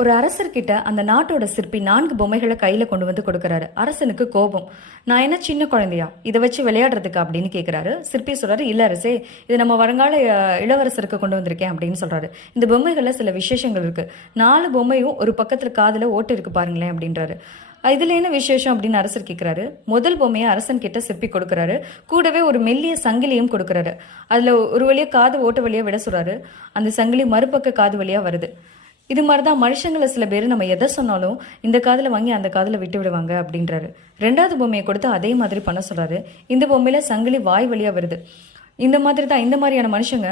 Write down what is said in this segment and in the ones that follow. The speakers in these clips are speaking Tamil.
ஒரு அரசர்கிட்ட அந்த நாட்டோட சிற்பி நான்கு பொம்மைகளை கையில கொண்டு வந்து கொடுக்கறாரு. அரசனுக்கு கோபம். நான் என்ன சின்ன குழந்தையா? இதை வச்சு விளையாடுறதுக்கு அப்படின்னு கேக்குறாரு. சிற்பி சொல்றாரு இல்ல அரசே இது நம்ம வருங்கால இளவரசருக்கு கொண்டு வந்திருக்கேன் அப்படின்னு சொல்றாரு. இந்த பொம்மைகள்ல சில விசேஷங்கள் இருக்கு. நாலு பொம்மையும் ஒரு பக்கத்துல காதுல ஓட்டு இருக்கு பாருங்களேன் அப்படின்றாரு. இதுல என்ன விசேஷம் அப்படின்னு அரசர் கேட்கிறாரு முதல் பொம்மையை அரசன் கிட்ட சிற்பி கொடுக்கறாரு. கூடவே ஒரு மெல்லிய சங்கிலியும் கொடுக்கறாரு. அதுல ஒரு வழியா காது ஓட்ட வழியா விட சொல்றாரு. அந்த சங்கிலி மறுபக்க காது வழியா வருது. இது மாதிரி தான் மனுஷங்களை சில பேர் நம்ம எதை சொன்னாலும் இந்த காதில் வாங்கி அந்த காதில் விட்டு விடுவாங்க அப்படின்றாரு. ரெண்டாவது பொம்மையை கொடுத்து அதே மாதிரி பண்ண சொல்றாரு. இந்த பொம்மையில சங்கிலி வாய் வழியா வருது. இந்த மாதிரி தான் இந்த மாதிரியான மனுஷங்க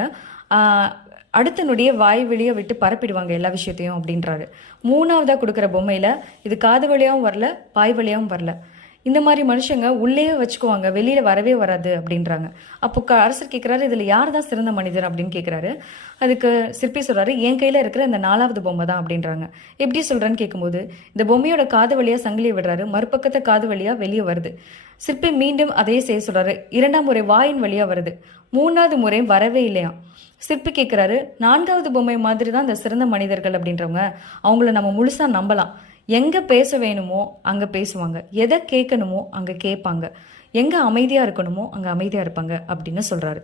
அடுத்தனுடைய அடுத்த வாய் வழியா விட்டு பரப்பிடுவாங்க எல்லா விஷயத்தையும் அப்படின்றாரு. மூணாவதா கொடுக்குற பொம்மையில இது காது வழியாவும் வரல வாய் வழியாவும் வரல. இந்த மாதிரி மனுஷங்க உள்ளேயே வச்சுக்குவாங்க வெளியில வரவே வராது அப்படின்றாங்க. அப்போ க- அரசர் கேட்கிறாரு இதுல யார் தான் சிறந்த மனிதர் அப்படின்னு கேட்கிறாரு அதுக்கு சிற்பி சொல்றாரு என் கையில இருக்கிற இந்த நாலாவது பொம்மை தான் அப்படின்றாங்க. எப்படி சொல்றேன்னு கேட்கும்போது இந்த பொம்மையோட காது வழியா சங்கிலியை விடுறாரு மறுபக்கத்தை காது வழியா வெளியே வருது. சிற்பி மீண்டும் அதையே செய்ய சொல்றாரு இரண்டாம் முறை வாயின் வழியா வருது. மூணாவது முறை வரவே இல்லையா சிற்பி கேட்கிறாரு நான்காவது பொம்மை மாதிரி தான் இந்த சிறந்த மனிதர்கள் அப்படின்றவங்க அவங்கள நம்ம முழுசா நம்பலாம். எங்கே பேச வேணுமோ அங்கே பேசுவாங்க. எதை கேட்கணுமோ அங்கே கேட்பாங்க. எங்கே அமைதியாக இருக்கணுமோ அங்கே அமைதியாக இருப்பாங்க அப்படின்னு சொல்கிறாரு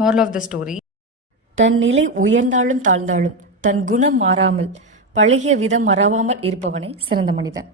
moral ஆஃப் த ஸ்டோரி தன் நிலை உயர்ந்தாலும் தாழ்ந்தாலும் தன் குணம் மாறாமல் பழகிய விதம் மறவாமல் இருப்பவனே சிறந்த மனிதன்.